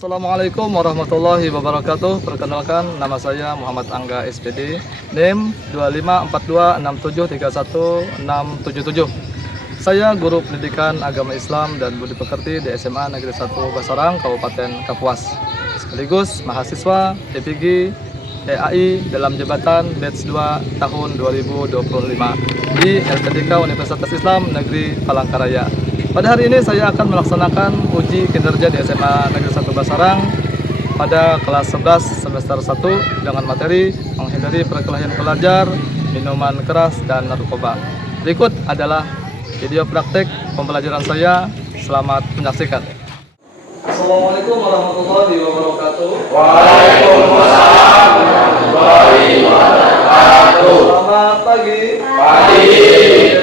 Assalamualaikum warahmatullahi wabarakatuh. Perkenalkan, nama saya Muhammad Angga SPD, NIM 2542673167. Saya guru pendidikan agama Islam dan budi pekerti di SMA Negeri 1 Basarang, Kabupaten Kapuas. Sekaligus mahasiswa EPG EAI dalam jabatan batch 2 tahun 2025 di LPDK Universitas Islam Negeri Palangkaraya. Pada hari ini saya akan melaksanakan uji kinerja di SMA Negeri 1 Basarang pada kelas 11 semester 1 dengan materi menghindari perkelahian pelajar, minuman keras, dan narkoba. Berikut adalah video praktek pembelajaran saya. Selamat menyaksikan. Assalamualaikum warahmatullahi wabarakatuh. Waalaikumsalam warahmatullahi wabarakatuh. Selamat pagi. Pagi.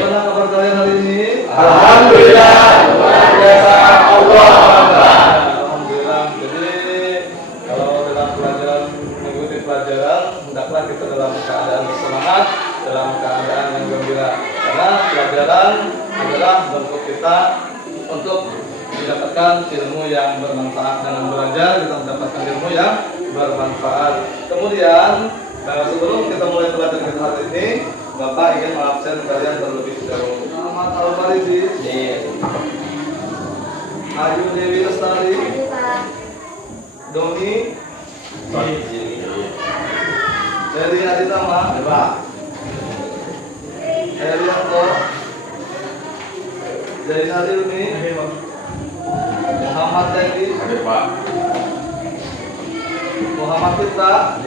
Bagaimana kabar kalian hari ini? Alhamdulillah, luar biasa. Allah Akbar. Alhamdulillah. Jadi kalau dalam pelajaran mengikuti pelajaran, hendaklah kita dalam keadaan bersemangat, dalam keadaan yang gembira. Karena pelajaran adalah bentuk kita untuk mendapatkan ilmu yang bermanfaat. Dengan belajar kita mendapatkan ilmu yang bermanfaat. Kemudian sebelum kita mulai pelajaran kita hari ini, Bapak ingin mengabsen kalian terlebih dahulu. Muhammad Al-Faridi, Ayu Dewi Lestari, Doni, Heri Aditama, Herianto, Zainal Ilmi, Muhammad Tenggi, Muhammad Tifta,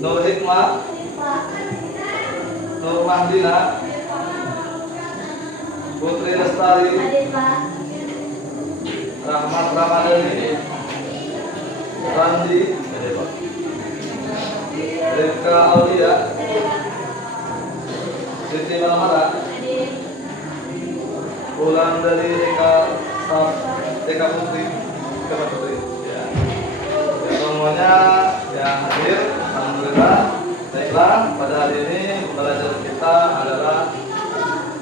Nur Hikmah, Nur Mahdina, Putri Lestari, Rahmat Ramadhani, Randi, Rifka Aulia, Siti Malmara, Bulan dari Eka Putri, ya. Semuanya yang hadir, alhamdulillah. Baiklah, pada hari ini pembelajaran kita adalah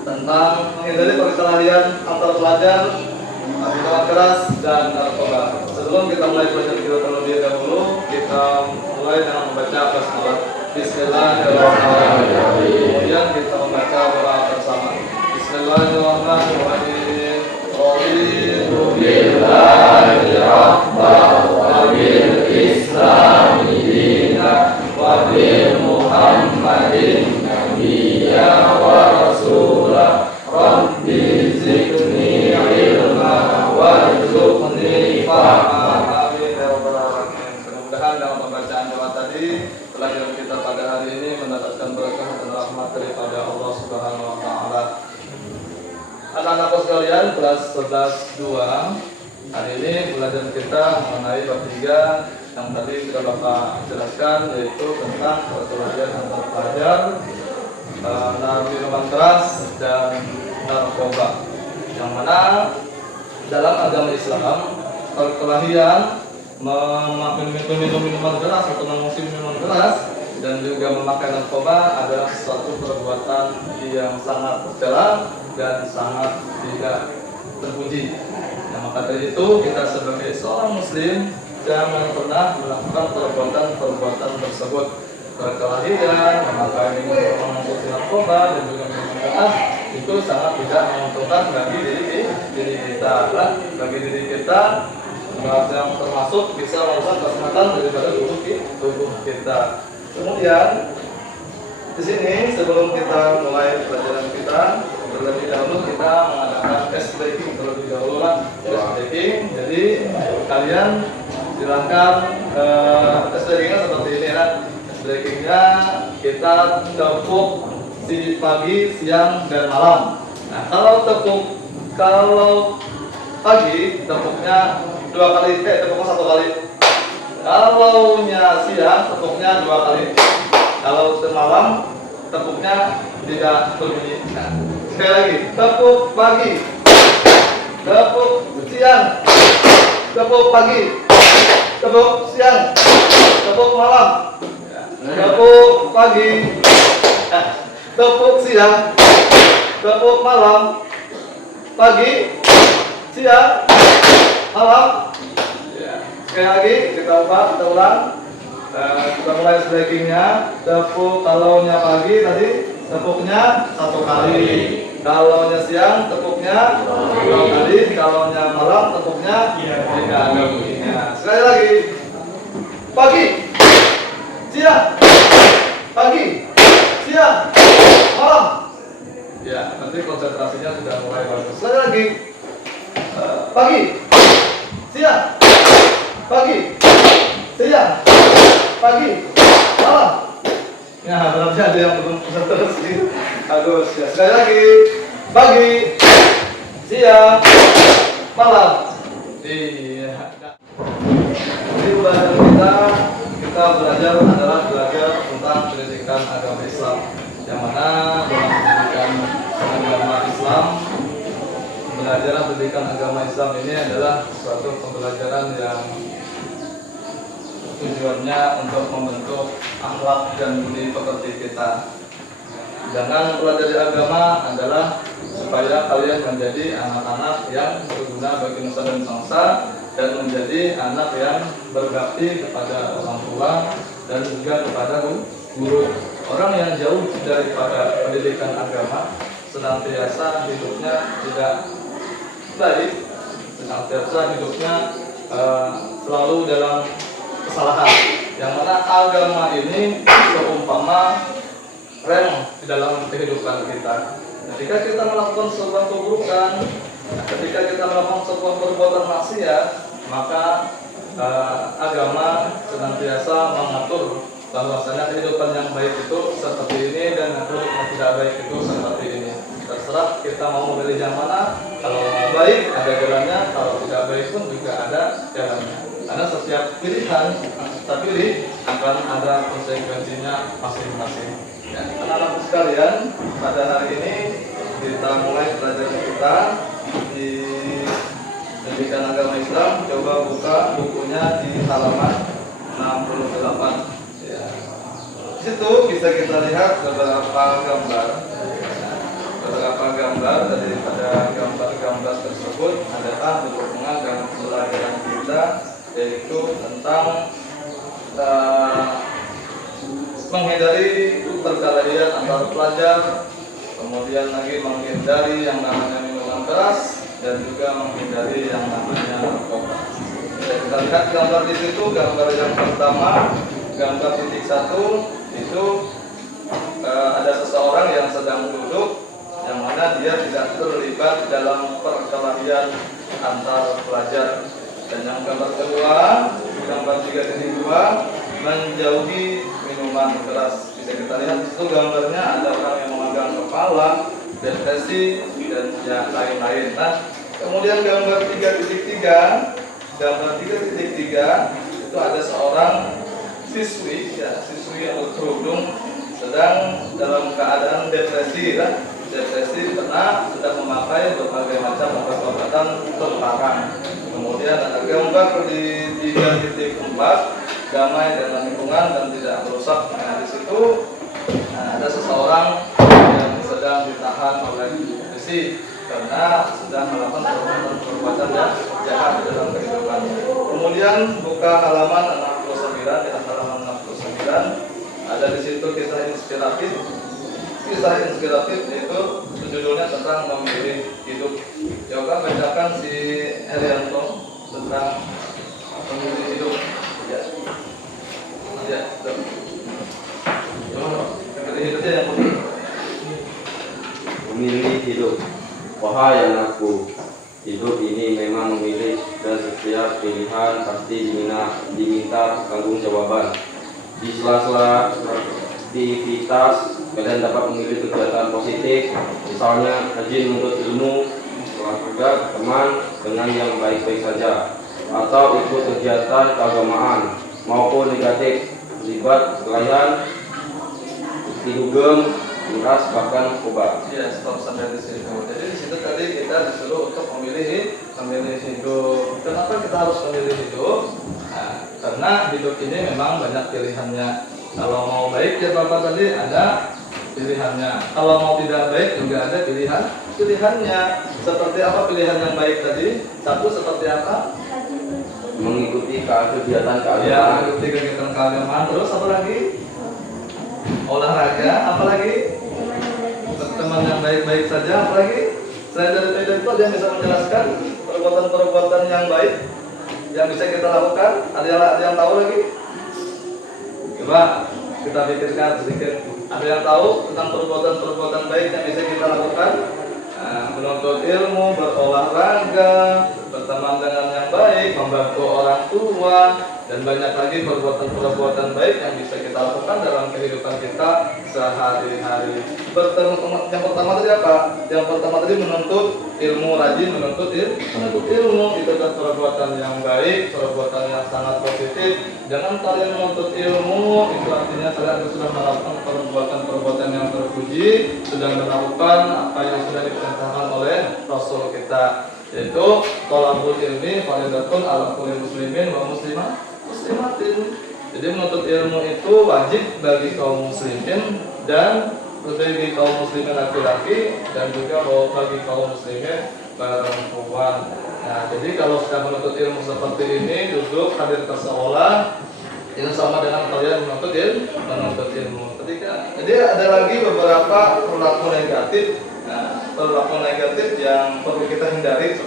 tentang menghindari perkelahian antar pelajar, minuman keras, dan narkoba. Sebelum kita mulai pelajaran kita terlebih dahulu, kita mulai dengan membaca basmalah. Bismillahirrahmanirrahim. Kemudian kita membaca doa bersama. Bismillahirrahmanirrahim. Raditu billahi rabban wa bil islami dinan wa bi Muhammadin nabiyya wa rasulah. Rabbi zidni ilma warzuqni fahma. Amin ya rabbal alamin. Mudah-mudahan dalam pembacaan doa tadi pelajaran kita pada hari ini mendapatkan berkah dan rahmat daripada Allah Subhanahu wa taala. Anak-anakku sekalian, kelas 11 2, hari ini pelajaran kita mengenai bab 3 yang tadi kita Bapak jelaskan, yaitu tentang perkelahian antar pelajar, minuman keras, dan narkoba. Yang mana dalam agama Islam perkelahian minum minuman keras atau mengonsumsi minuman keras dan juga memakai narkoba adalah suatu perbuatan yang sangat tercela dan sangat tidak terpuji. Nah, maka dari itu kita sebagai seorang muslim jangan pernah melakukan perbuatan tersebut. Perkelahian, memakai mengonsumsi narkoba dan juga minuman keras itu sangat tidak menguntungkan bagi diri kita. Bagi diri kita yang termasuk bisa merusak kesehatan daripada tubuh kita. Kemudian di sini sebelum kita mulai pelajaran kita, terlebih dahulu kita mengadakan test breaking terlebih dahulu lah. Test breaking. Jadi kalian silakan test breakingnya seperti ini ya. Test breakingnya kita tepuk si pagi, siang, dan malam. Nah, kalau pagi tepuknya 2 kali, tepuknya 1 kali. Kalau siang tepuknya 2 kali. Kalau malam tepuknya tidak berbunyi. Nah, sekali lagi, tepuk pagi, tepuk siang, tepuk pagi, tepuk siang, tepuk malam. Tepuk pagi, tepuk siang, tepuk malam, pagi, siang, malam. Ya. Sekali lagi kita ulang. Kita mulai stretchingnya. Tepuk talonnya pagi tadi, tepuknya 1 kali. Talonnya siang, tepuknya 2 kali. Talonnya malam, tepuknya 3 kali. Ya. Sekali lagi. Pagi, siang, pagi, siang, malam. Ya, nanti konsentrasinya sudah mulai bagus. Sekali lagi. Pagi, siang, pagi, siang, pagi, malam. Ya, berarti ada yang belum konsentrasi. Bagus. Ya, sekali lagi. Pagi, siang, malam. Iya. Jadi pelajaran kita belajar adalah belajar tentang pendidikan agama Islam, yang mana dalam pendidikan agama Islam, belajar pendidikan agama Islam ini adalah suatu pembelajaran yang tujuannya untuk membentuk akhlak dan budi pekerti kita. Jangan pelajari agama adalah supaya kalian menjadi anak-anak yang berguna bagi nusa dan bangsa, dan menjadi anak yang berbakti kepada orang tua dan juga kepada guru. Orang yang jauh daripada pendidikan agama senantiasa hidupnya tidak baik, senantiasa hidupnya selalu dalam kesalahan. Yang mana agama ini seumpama rem di dalam kehidupan kita. Ketika kita melakukan sebuah keburukan, ketika kita melakukan sebuah perbuatan maksiat, maka agama senantiasa mengatur bahwasanya kehidupan yang baik itu seperti ini dan kehidupan yang tidak baik itu seperti ini. Terserah kita mau memilih yang mana. Kalau baik ada jalannya, kalau tidak baik pun juga ada jalannya. Karena setiap pilihan kita pilih akan ada konsekuensinya masing-masing. Ya, anak-anak sekalian, pada hari ini kita mulai pelajaran kita di pendidikan agama Islam. Coba buka bukunya di halaman 68. Ya. Di situ bisa kita lihat beberapa gambar. Beberapa gambar daripada gambar-gambar tersebut adalah berhubungan dengan pelajaran kita, yaitu tentang menghindari perkelahian antar pelajar, kemudian lagi menghindari yang namanya minuman keras, dan juga menghindari yang namanya narkoba. Kita lihat gambar di situ. Gambar yang pertama, gambar titik 1 itu ada seseorang yang sedang duduk, yang mana dia tidak terlibat dalam perkelahian antar pelajar. Dan yang gambar kedua, gambar 3.2, menjauhi minuman keras. Bisa kita lihat di situ gambarnya ada orang yang memegang kepala, depresi, dan yang lain-lain. Nah, kemudian gambar 3.3, itu ada seorang siswi yang berkerudung sedang dalam keadaan depresi, depresi karena sudah memakai berbagai macam obat-obatan terlarang. Kemudian ada gambar di 3.4, damai dalam lingkungan dan tidak merusak. Nah, di situ ada seseorang yang sedang ditahan oleh polisi karena sedang melakukan perbuatan yang jahat di dalam kehidupan. Kemudian buka halaman 69, di halaman 69 ada di situ kisah inspiratif. Kisah inspiratif itu judulnya tentang memilih hidup. Coba bacakan si Herianto tentang memilih hidup. Ya. Ya, memilih hidup. Wahai anakku, hidup ini memang memilih, dan setiap pilihan pasti diminta tanggung-jawaban. Di sela-sela aktivitas, kalian dapat memilih kegiatan positif, misalnya rajin menuntut ilmu, keluarga, teman dengan yang baik-baik saja, atau ikut kegiatan keagamaan, maupun negatif, terlibat perkelahian, dihugem, miras, bahkan obat. Ya, stop sampai di situ. Jadi di situ tadi kita disuruh untuk memilih hidup. Kenapa kita harus memilih hidup? Nah, karena hidup ini memang banyak pilihannya. Kalau mau baik ya Bapak tadi ada pilihannya. Kalau mau tidak baik juga ada pilihannya. Seperti apa pilihan yang baik tadi? Satu seperti apa? Mengikuti kegiatan Ya, keagamaan. mengikuti kegiatan keagamaan. Terus apa lagi? Olahraga. Apa lagi? Berteman yang baik-baik saja. Apa lagi? Selain dari itu ada yang bisa menjelaskan perbuatan-perbuatan yang baik yang bisa kita lakukan. Ada yang tahu lagi? Coba kita pikirkan sedikit. Ada yang tahu tentang perbuatan-perbuatan baik yang bisa kita lakukan? Nah, menuntut ilmu, berolahraga, berteman dengan yang baik, membantu orang tua, dan banyak lagi perbuatan-perbuatan baik yang bisa kita lakukan dalam kehidupan kita sehari-hari. Yang pertama tadi apa? Yang pertama tadi menuntut ilmu, rajin menuntut ilmu. Itu kan perbuatan yang baik, perbuatan yang sangat positif. Jangan kalian menuntut ilmu, itu artinya kalian sudah melakukan perbuatan-perbuatan yang terpuji, sudah melakukan apa yang sudah diperintahkan oleh Rasul kita, yaitu thalabul ilmi fardhatun ala kulli muslimin wa muslimatin. Jadi menuntut ilmu itu wajib bagi kaum muslimin dan bagi kaum muslimin laki-laki dan juga bagi kaum muslimin perempuan. Nah, jadi kalau sudah menuntut ilmu seperti ini, duduk hadir ke sekolah, itu sama dengan kalian menuntut ilmu. Jadi ada lagi beberapa perilaku negatif. Nah, perilaku negatif yang perlu kita hindari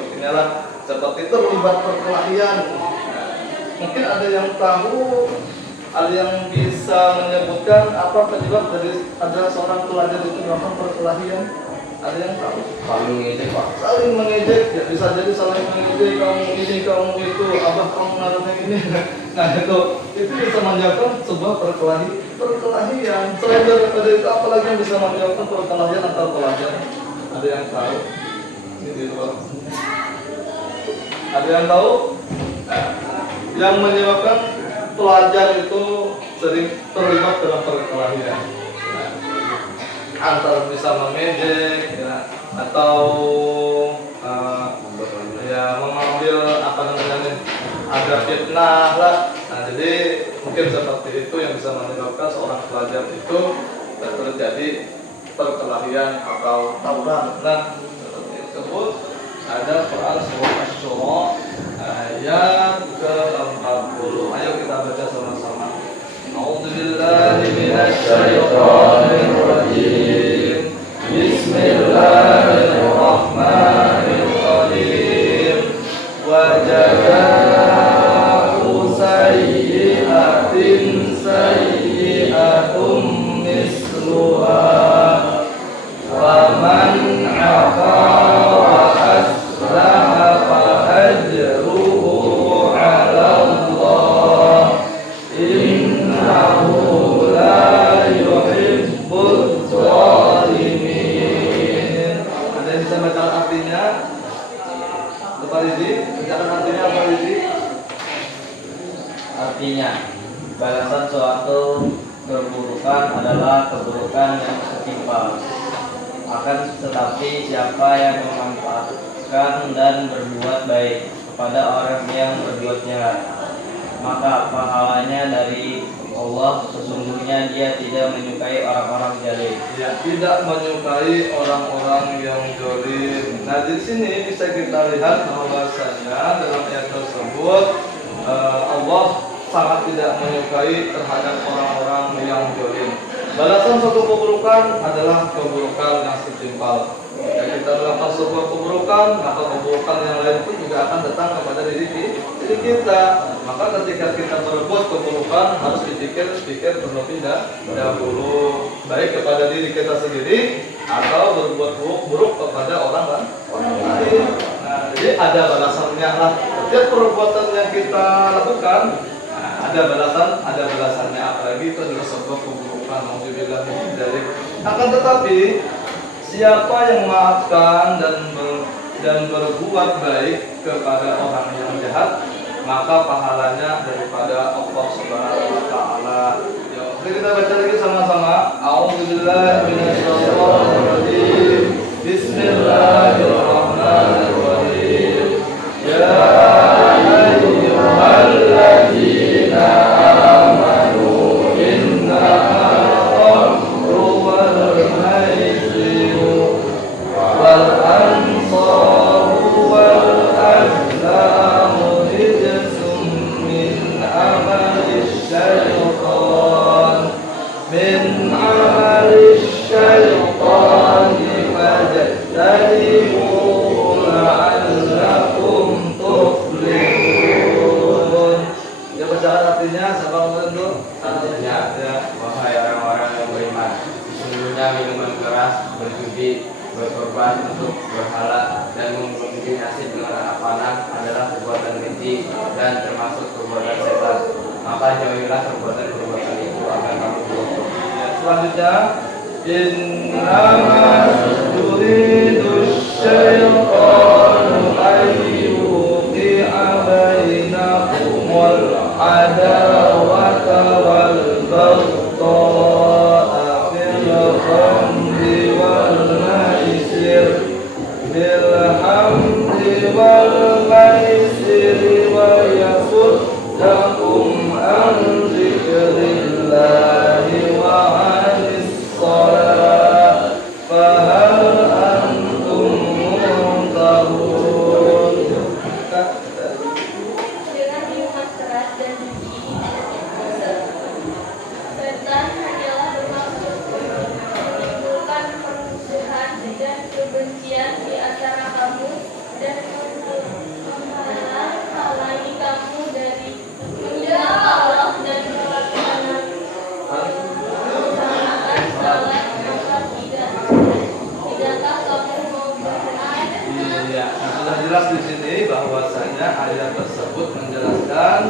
seperti terlibat perkelahian. Nah, mungkin ada yang tahu, ada yang bisa menyebutkan apa penyebab dari ada seorang pelajar itu melakukan perkelahian? Ada yang tahu? Saling mengejek, Pak. Saling mengejek, ya bisa jadi saling mengejek, kamu ini, kamu itu, abah kamu ngaruhnya ini. Nah itu bisa menyebabkan sebuah perkelahian. Selain daripada itu, apalagi yang bisa menyebabkan perkelahian antar pelajar? Ada yang tahu? Ini di luar. Ada yang tahu? Yang menyebabkan pelajar itu sering terlibat dalam perkelahian. Antara bisa mengejek ya, atau mengambil apa namanya, ada fitnah lah. Nah, jadi mungkin seperti itu yang bisa menyebabkan seorang pelajar itu terjadi perkelahian atau tawuran. Nah, seperti tersebut ada Quran surah Asy-Syura ayat ke-40. Ayo kita baca sama-sama. A'udzubillahi minasyaitonirrajim. Bismillahirrahmanirrahim. Wa jazaa'u sayyi'atin sayyi'atun misluha. Faman 'afa wa aslaha fa ajruhu 'ala Allah. Innahu la yuhibbuz zalimin. Ada yang bisa baca artinya? Bapak Rizi, bacakan artinya apa Rizi? Artinya, balasan suatu keburukan adalah keburukan yang setimpal. Akan tetapi siapa yang memanfaatkan dan berbuat baik kepada orang yang berbuat jahat, maka pahalanya dari Allah, sesungguhnya Dia tidak menyukai orang-orang zalim. Ya, tidak menyukai orang-orang yang zalim. Nah, di sini bisa kita lihat bahwasanya dalam ayat tersebut Allah sangat tidak menyukai terhadap orang-orang yang zalim. Balasan suatu keburukan adalah keburukan yang setimpal. Jika kita melakukan sebuah keburukan, maka keburukan yang lain pun juga akan datang kepada diri kita. Maka ketika kita berbuat keburukan, harus pikir terlebih dahulu, baik kepada diri kita sendiri atau berbuat buruk kepada orang lain. Nah, jadi ada balasannya lah. Setiap perbuatan yang kita lakukan, ada balasannya. Apalagi itu adalah sebuah keburukan. Alhamdulillah dari. Akan tetapi siapa yang memaafkan dan berbuat baik kepada orang yang jahat, maka pahalanya daripada Allah Subhanahu wa taala. Ya, kita baca lagi sama-sama. A'udzubillahi minasyaitonir rajim. Bismillahirrahmanirrahim. Ya ayyuhalladzina amanu inna al-khamru wal maisiru wal ansar berkorban untuk berhala dan mengombinasi dengan anak panah adalah perbuatan keji dan termasuk perbuatan setan. Maka jauhilah perbuatan-perbuatan itu agar kamu beruntung. Selanjutnya, innama yuridu syaitanu ayyuqi'a bainakumul adawata wal baghdha'a fil khamri wal maisir wa yasuddakum an dzikrillahi wa anis shalah fahal antum muntahun. Dengan minuman keras dan keji, setan hanyalah bermaksud menimbulkan permusuhan dan kebencian di antara kamu dan menghalangi kamu dari mengingat Allah dan melaksanakan salat. Maka tidakkah kamu mau berhenti? Iya, sudah jelas di sini bahwasanya ayat tersebut menjelaskan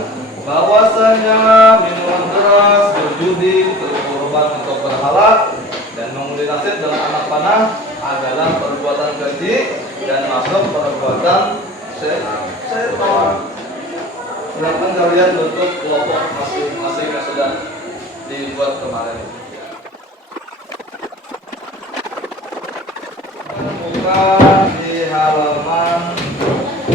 bahwasanya minuman keras, berjudi, berkorban untuk berhala, dan mengundi nasib dengan anak panah adalah perbuatan keji dan masuk perbuatan setan. Silahkan kalian bentuk kelompok masing-masing yang sudah dibuat kemarin. Buka di halaman 3.1.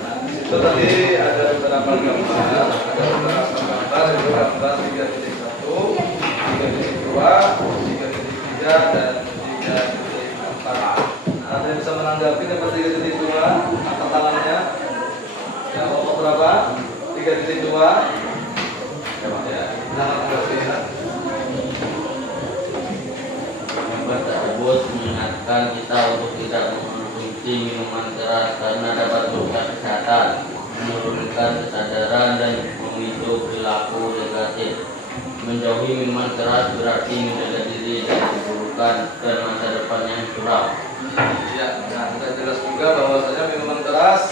Nah, di situ tadi ada beberapa gambar, yaitu gambar 3.1, 3.2, 3.3, dan 3.4. Ada yang bisa menanggapi gambar 3.2? Angkat tangannya. Ya, kelompok berapa? 3.2. Ya, jangan menanggapi ya. Gambar tersebut mengingatkan kita untuk tidak mengkonsumsi minuman keras karena dapat merusak kesehatan, menurunkan kesadaran dan memicu perilaku negatif. Menjauhi minuman keras berarti menjaga diri dari keburukan dan masa depan yang suram. Ya, nah kita jelas juga bahwasanya minuman keras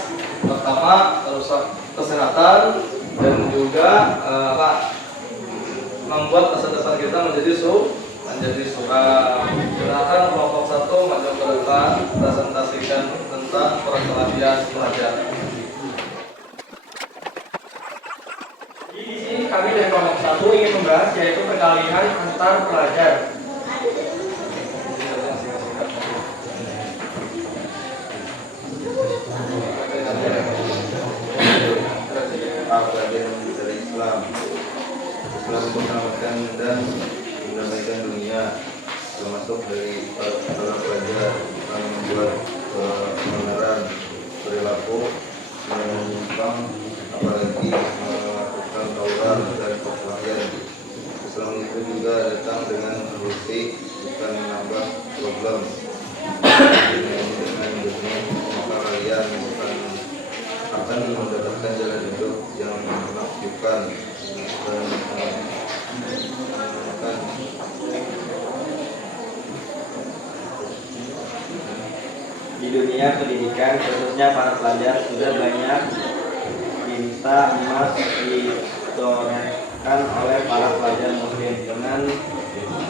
pertama merusak kesehatan dan juga membuat masa depan kita menjadi suram. Silakan kelompok 1 maju ke depan presentasikan tentang perkelahian pelajar. Di sini kami dari kelompok 1 ingin membahas yaitu perkalihan antar pelajar. Pelajaran dari Islam untuk menyelamatkan dan mendamaikan dunia, termasuk dari para pelajar yang membuat kebenaran perilaku yang menyimpang, apalagi melakukan tawuran dan perkelahian. Islam itu juga datang dengan solusi, bukan menambah problem. Dengan maka kalian bukan akan mendapatkan jalan hidup yang menakjubkan dan Di dunia pendidikan, khususnya para pelajar, sudah banyak tinta emas ditorehkan oleh para pelajar muslim dengan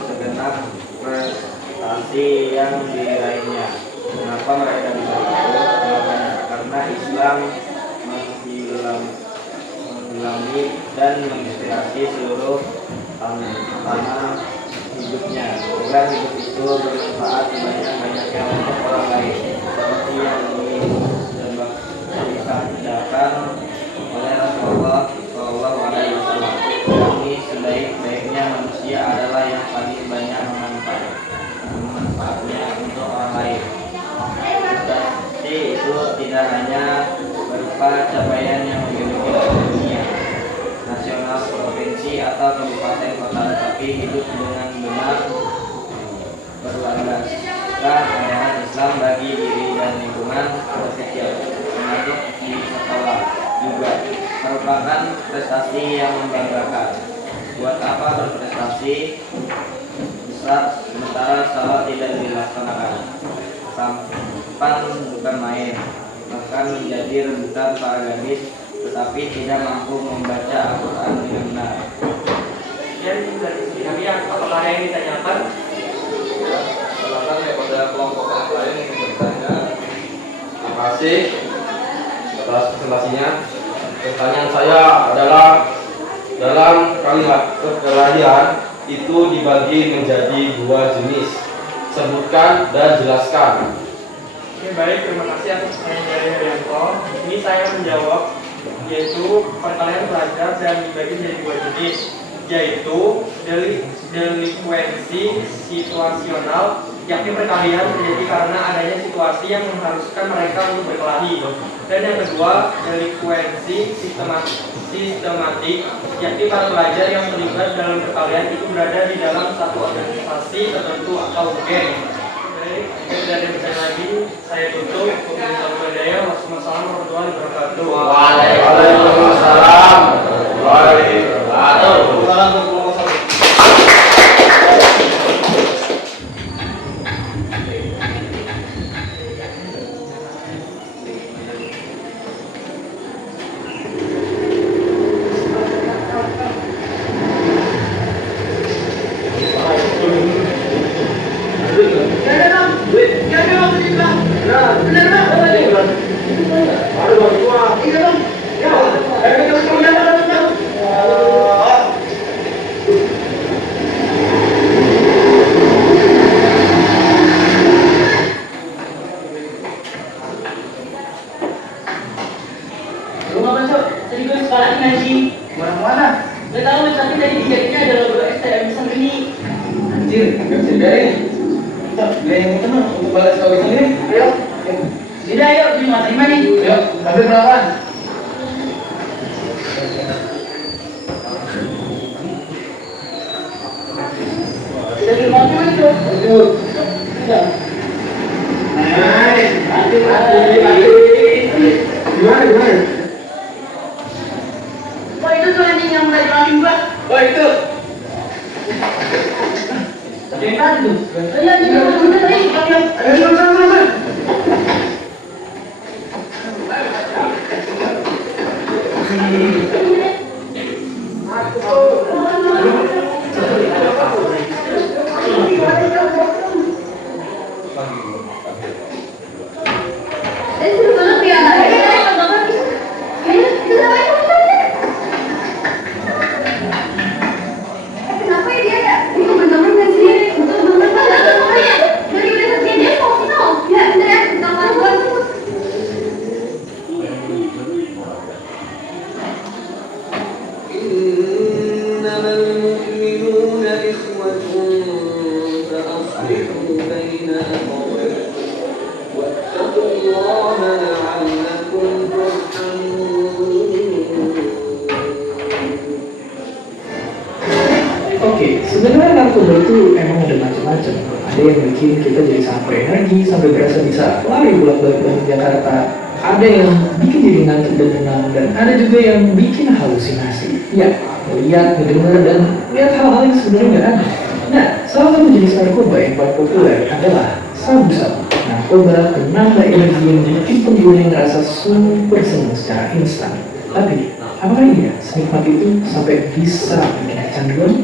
segenap prestasi yang diraihnya. Kenapa mereka bisa itu? Karena Islam menghilangkan dan menginspirasi seluruh tanah hidupnya agar hidup itu bermanfaat sebanyak-banyaknya untuk orang lain, seperti yang disabdakan oleh Rasulullah SAW. Yakni sebaik-baiknya manusia adalah yang paling banyak manfaatnya untuk orang lain. Prestasi itu tidak hanya berupa capaian yang dimiliki oleh dunia nasional, provinsi atau kabupaten kota, tetapi hidup dengan benar berlandaskan ajaran Islam bagi diri dan lingkungan terkecil, termasuk di sekolah juga merupakan prestasi yang membanggakan. Buat apa berprestasi? sementara salat tidak dilaksanakan. Sampan bukan main, bahkan menjadi rebutan para gadis, tetapi tidak mampu membaca Al-Quran dengan benar. Dan dari kami apakah ada yang ditanyakan? Silakan kepada kelompok yang lain yang ingin bertanya. Terima kasih atas presentasinya. Pertanyaan saya adalah dalam kalimat perkelahian itu dibagi menjadi 2 jenis. Sebutkan dan jelaskan. Oke, baik, terima kasih atas pertanyaan dari Haryanto. Ini saya menjawab, yaitu perkalian pelajar dan dibagi menjadi 2 jenis, yaitu delikuensi situasional, yakni perkelahian terjadi karena adanya situasi yang mengharuskan mereka untuk berkelahi. Dan yang kedua, delikuensi sistematik, yakni para pelajar yang terlibat dalam perkelahian itu berada di dalam satu organisasi tertentu atau geng. Baik, tidak ada pertanyaan lagi, saya tutup. Wassalamualaikum warahmatullahi wabarakatuh. Waalaikumsalam. Waalaikumsalam. Sebenarnya narkoba itu emang ada macam-macam. Ada yang bikin kita jadi sampai energi, sampai berasa bisa lari bolak-balik dari Jakarta. Ada yang bikin jadi ngantuk dan tenang, dan ada juga yang bikin halusinasi. Ya, melihat, mendengar, dan lihat hal-hal yang sebenarnya nggak ada. Nah, salah satu jenis narkoba yang paling populer adalah sabu-sabu. Narkoba penambah energi yang bikin pengguna yang ngerasa super senang secara instan. Tapi, apakah iya senikmat itu sampai bisa bikin kecanduan?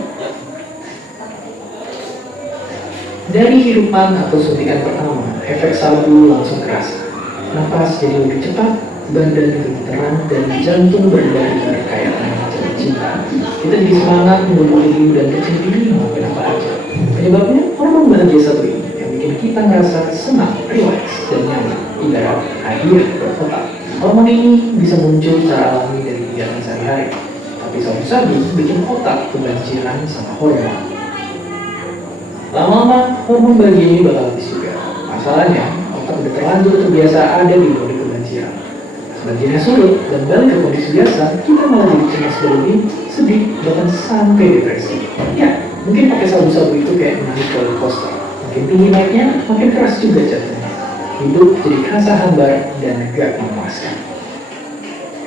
Dari hirupan atau suntikan pertama, efek sabu langsung kerasa. Napas jadi lebih cepat, badan gemeteran, dan jantung berdebar kayak anak jatuh cinta. Kita jadi semangat, menggebu-gebu, dan kecil ngelakuin apa aja. Penyebabnya hormon bahagia satu ini yang bikin kita ngerasa senang, relax, dan nyaman. Ibarat air berotak. Hormon ini bisa muncul secara alami dari kegiatan sehari-hari. Tapi sabu-sabu bikin otak kebanjiran sama hormon. Lama-lama hormon bahagia ini bakal habis juga. Masalahnya, otak udah terlanjur terbiasa ada di mode kebanjiran. Kebanjirannya surut dan balik ke kondisi biasa, kita malah jadi cemas berlebih, sedih, bahkan sampai depresi. Ya, mungkin pakai sabu-sabu itu kayak menarik roller coaster. Makin tinggi naiknya, makin keras juga jatuhnya. Hidup jadi kerasa hambar dan gak memuaskan.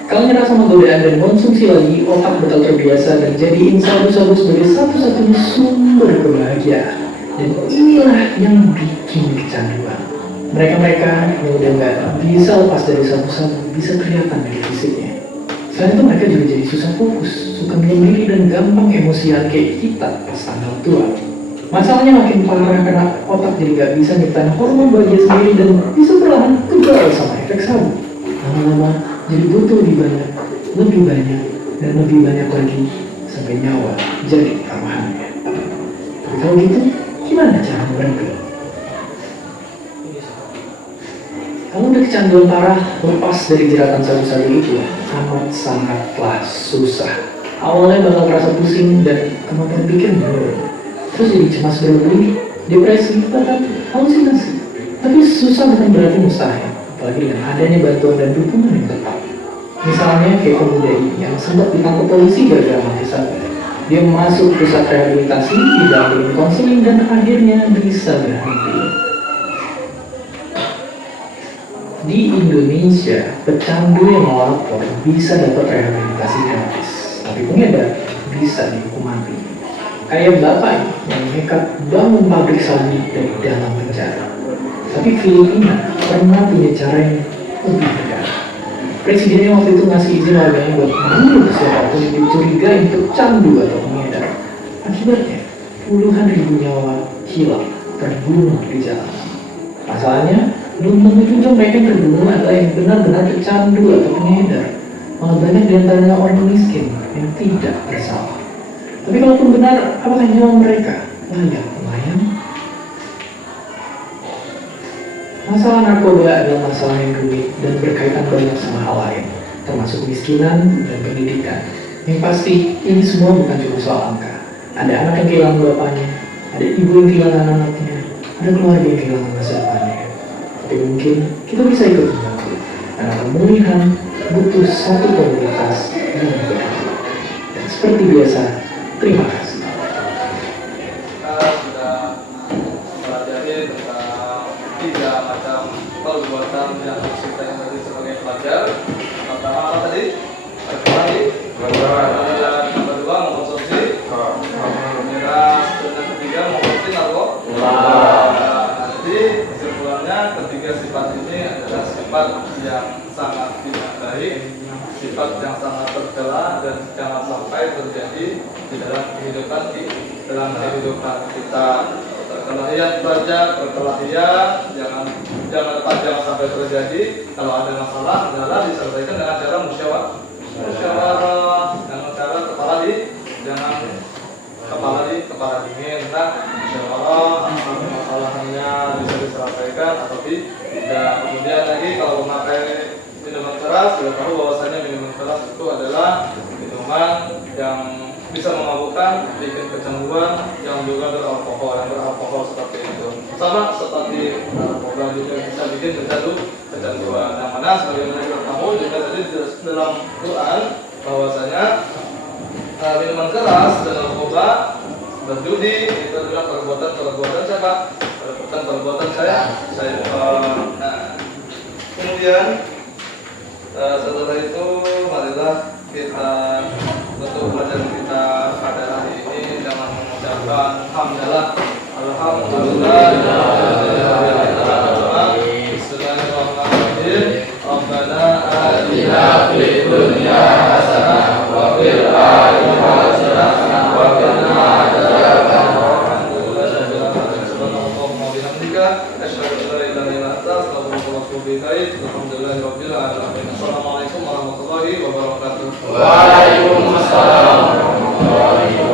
Kalau nyerah sama godaan dan konsumsi lagi, otak bakal terbiasa dan jadiin sabu-sabu sebagai satu-satunya sumber kebahagiaan. Dan inilah yang bikin kecanduan. Mereka-mereka yang udah nggak bisa lepas dari sabu-sabu bisa kelihatan dari fisiknya. Selain itu mereka juga jadi susah fokus, suka menyendiri dan gampang emosian kayak kita pas tanggal tua. Masalahnya makin parah karena otak jadi nggak bisa nyiptain hormon bahagia sendiri dan bisa perlahan kebal sama efek sabu. Lama-lama jadi butuh lebih banyak dan lebih banyak lagi sampai nyawa jadi taruhannya. Tapi kalau gitu, gimana cara berhenti? Kalau udah kecanduan parah, lepas dari jeratan sabu-sabu itu amat sangatlah susah. Awalnya bakal terasa pusing dan kemampuan pikir menurun. Terus jadi cemas berlebihan, depresi, bahkan halusinasi. Tapi susah bukan berarti mustahil, apalagi dengan adanya bantuan dan dukungan yang tepat. Misalnya kayak pemuda ini yang sempat ditangkap polisi gara-gara mati sabu. Dia masuk pusat rehabilitasi, didampingi konseling dan akhirnya bisa berhenti. Di Indonesia, pecandu yang melapor bisa dapat rehabilitasi gratis, tapi pengedar bisa dihukum mati. Kayak bapak yang nekat bangun pabrik sabu dari dalam penjara. Tapi Filipina pernah punya cara yang lebih benar. Presidennya waktu itu ngasih izin warganya buat membunuh siapapun yang dicurigai untuk candu atau pengedar. Akibatnya, puluhan ribu nyawa hilang terbunuh di jalan. Masalahnya, belum tentu juga mereka yang terbunuh adalah yang benar-benar pecandu atau pengedar. Malah banyak di antaranya orang miskin yang tidak bersalah. Tapi kalaupun benar, apakah nyawa mereka layak melayang? Masalah narkoba adalah masalah yang rumit dan berkaitan banyak sama hal lain, termasuk kemiskinan dan pendidikan. Yang pasti, ini semua bukan cuma soal angka. Ada anak yang kehilangan bapaknya, ada ibu yang kehilangan anaknya, ada keluarga yang kehilangan masa depannya. Tapi mungkin kita bisa ikut membantu, karena pemulihan butuh satu komunitas yang berbeda. Dan seperti biasa, terima kasih. Kita sudah mempelajari tentang 3 macam perbuatan yang harus kita ingat sebagai pelajar. Pertama apa tadi? Kemudian yang kedua mengkonsumsi miras, dan yang ketiga mengkonsumsi narkoba. Nanti kesimpulannya ketiga sifat ini adalah sifat yang sangat tidak baik, sifat yang sangat tercela dan jangan sampai terjadi di dalam kehidupan kita. Perkelahian saja, jangan sampai terjadi. Kalau ada masalah, adalah diselesaikan dengan cara musyawarah, dengan cara kepala dingin. Nah, musyawarah, masalahnya bisa diselesaikan atau tidak. Kemudian lagi kalau memakai minuman keras, sudah tahu bahwasanya minuman keras itu adalah minuman yang bisa memabukkan, bikin kecanduan, yang juga beralkohol seperti itu. Sama seperti narkoba juga bisa bikin kecanduan. Yang mana sebagaimana kita tahu juga tadi dalam Quran bahwasanya minuman keras dan narkoba, berjudi itu adalah perbuatan siapa? Perbuatan saya. Kemudian setelah itu marilah kita untuk pelajaran kita pada hari ini dengan mengucapkan hamdalah, alhamdulillah, bismillahirrahmanirrahim. Rabbana atina fid dunya hasanah wa fil akhirati hasanah wa qina adzabannar. Subhanallah wa bihamdika asyhadu an la ilaha illa anta astaghfiruka wa atubu ilaik. Alhamdulillahirabbil alamin. Assalamualaikum warahmatullahi wabarakatuh. Waalaikumsalam warahmatullahi wabarakatuh.